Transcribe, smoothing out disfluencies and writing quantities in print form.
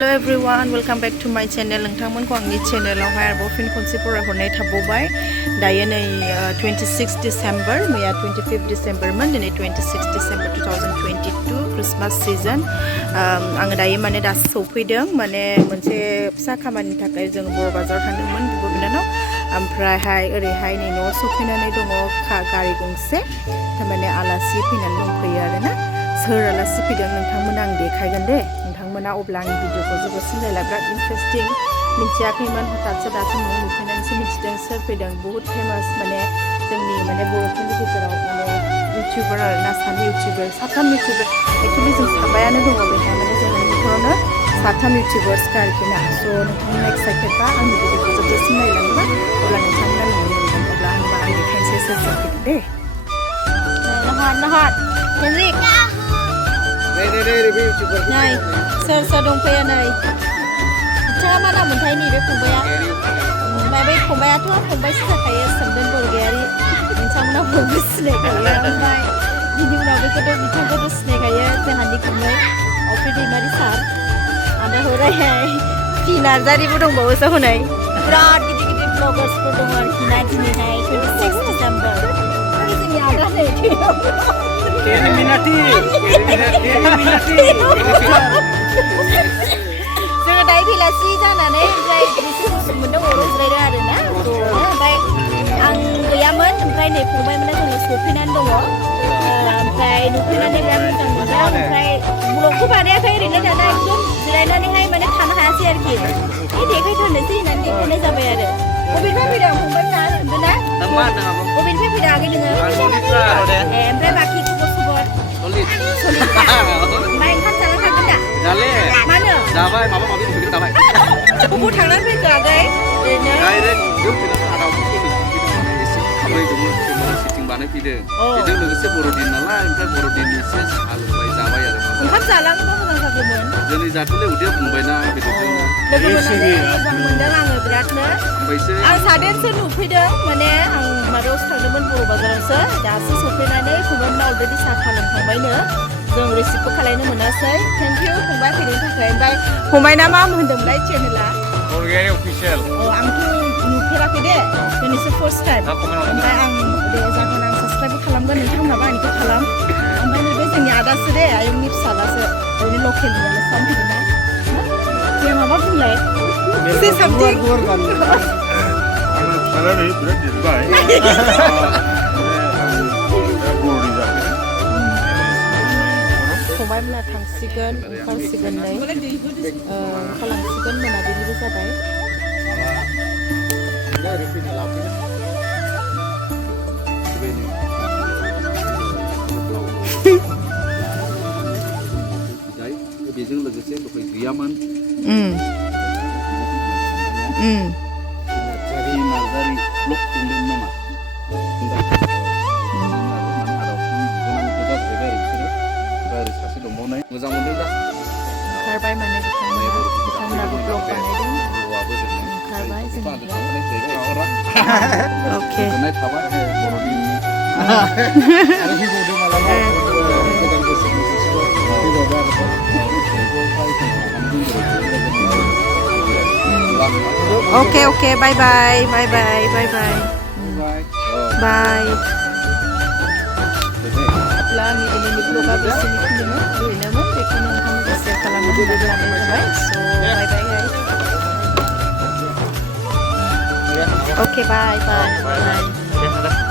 Hello everyone, welcome back to my channel. नोंथांमोनखौ आंनि चेनेलावहाय आरोबाव फिन खनसे फरायहरनाय थाबावबाय। दायो नै 26 डिसेम्बर, मैया 25 डिसेम्बरमोन, दिनै 26 डिसेम्बर 2022 क्रिसमास सिजन। आङो दायो माने दासो सौफैदों, माने मोनसे फिसा खामानिनि थाखाय जों बर' बाजाराव थांदोंमोन बिब' बिनानाव। ओमफ्रायहाय ओरैहाय नै न'आव सौफैनानै दङ गारि गंसे, थारमाने आलासि फैनानै दंफैयो आरोना। सोर आलासि फैदों नोंथांमोना आं देखायगोन दे। नोंथांमोना अब्ला आंनि भिडिअखौ जोबोद सिनायला, बिराद इन्टारेस्टिं। मिथियाखैमोन, हठाथसो दासो न'आव नुफैनानैसो मिथिदों सोर फैदों। बुहुत फेमास माने जोंनि माने बर'फोरनि गेजेराव माने इउटिउबार आरोना, साथाम इउटिउबार। एक्चुअलि जों साबायानो दङ बेहाय, माने जोंनि न'खरावनो साथाम इउटिउबार्सखा आरोखि ना। स' नोंथांमोना एक्साइटेडबा आंनि भिडिअखौ जोबोद सिनायलाङोबा अब्ला नोंथांमोना नुनो मोनगोन। अब्ला आं देखायनोसै सोर सोर फैदों दे। नाहर हेनरिक नै सोर सोर दंफैयो नै। बिथाङा मा नाम मोनथाय नैबे फंबाया? ओमफ्राय बै फंबायाथ' फंबायसो जाखायो, सोमदोन बरगयारी। नोंथांमोना बयबो सिनायखायो। ओमफ्राय बिनि उनाव बिथांखौथ' सिनायखायो, जोंहानि गुमै अफ्रि दैमारि सार। ओमफ्राय हरैहाय पि नार्जारिबो दंबावोसो हनै। बिराद गिदिर गिदिर ब्लगार्सफोर दङ आरोखि ना दिनैहाय 26 डिसेम्बर। जोंनि आदा नै जोङो दायो बेलासि जानानै ओमफ्राय एसे मोनदों अराव जिरायदों आरो ना ज'नो। ओमफ्राय आं गैयामोन, ओमफ्राय नै फंबायमोना जोंनो सफैनानै दङ। ओमफ्राय नुफैनानै बिराद मोजां मोनदों। ओमफ्राय ब्लगखौ बानायाखै, ओरैनो दाना एकदम जिरायनानैहाय माने थानो हायासै आरोखि। देखायथारनोसै होननानै देखायनाय जाबाय आरो। बबेनिफ्राय फैदों फंबायमोना होनदों ना? बबेनिफ्राय फैदों आगै नोङो? ओमफ्राय बाखि खबर सलिदखा। ओमफ्राय ओंखाम जाना थांगोन दा? मानो? जाबाय, माबा माबि संदों जाबाय। बबाव थांनानै फैखो आगै? ओरैनो डाइरेक्ट एसे खामानि दंमोन, सिटिं बानायफैदों। बेजों लोगोसे बर'दिन नालाय, ओमफ्राय बर'दिननि एसे साहा लोंबाय जाबाय आरो। ओंखाम जालाङोबा मोजां जागौमोन। जोंनि जाथ'ले उदैया बुंबायना बेदरजोंनो। लोगो मोननानै मोजां मोनदों आङो बिरादनो। आं सादेनसो नुफैदों, माने आं माबायावसो थांदोंमोन बर' बाजारावसो। दासो सफैनानै फंबायमोना अलरेडि साहा खालामखांबायनो। जों रिसिभबो खालायनो मोनासै। थेंक इउ फंबाय फैनायनि थाखाय। ओमफ्राय फंबायना मा होनदोंमोनलाय चेनेला? बरगयारी अफिसियेल। आंथ' नुफेराखै दे, दिनैसो फार्स्ट टाइम। ओमफ्राय आं दे जागोन, आं साबस्क्राइबबो खालामगोन। नोंथांमोनाबो आंनिखौ खालाम। ओमफ्राय नैबे जोंनि आदासो दे, आयंनि फिसालासो, ओरैनो लकेलनि आलासियानो फैदों ना। दे माबा बुंलाय, से सामथिं। फंबायमोना थांसिगोन, ओंखारसिगोन नै, ओंखारलांसिगोन, मोनाबिलिबो जाबाय। बेजों लोगोसे दहाय गैयामोन। नार्जारि ब्लक दंदों नामा? सासे दंबावनाय मोजां मोनदों दा। ओंखारबाय माने बिथांमोनाबो ब्लग बानायदों। ओंखारबाय जों अके थाबाय बर'दिननि ओके ओके बाय बाय बाय बाय बाय बाय बाय। अब्ला आंनि दिनैनि ब्लगा बेखिनिमोन, ओरैनोमोन। बेखौनो नोंथांमोनजों शेयार खालामनो होननानै लानाय जाबाय। स' बाय बाय गाइस। ओके बाय बाय बाय।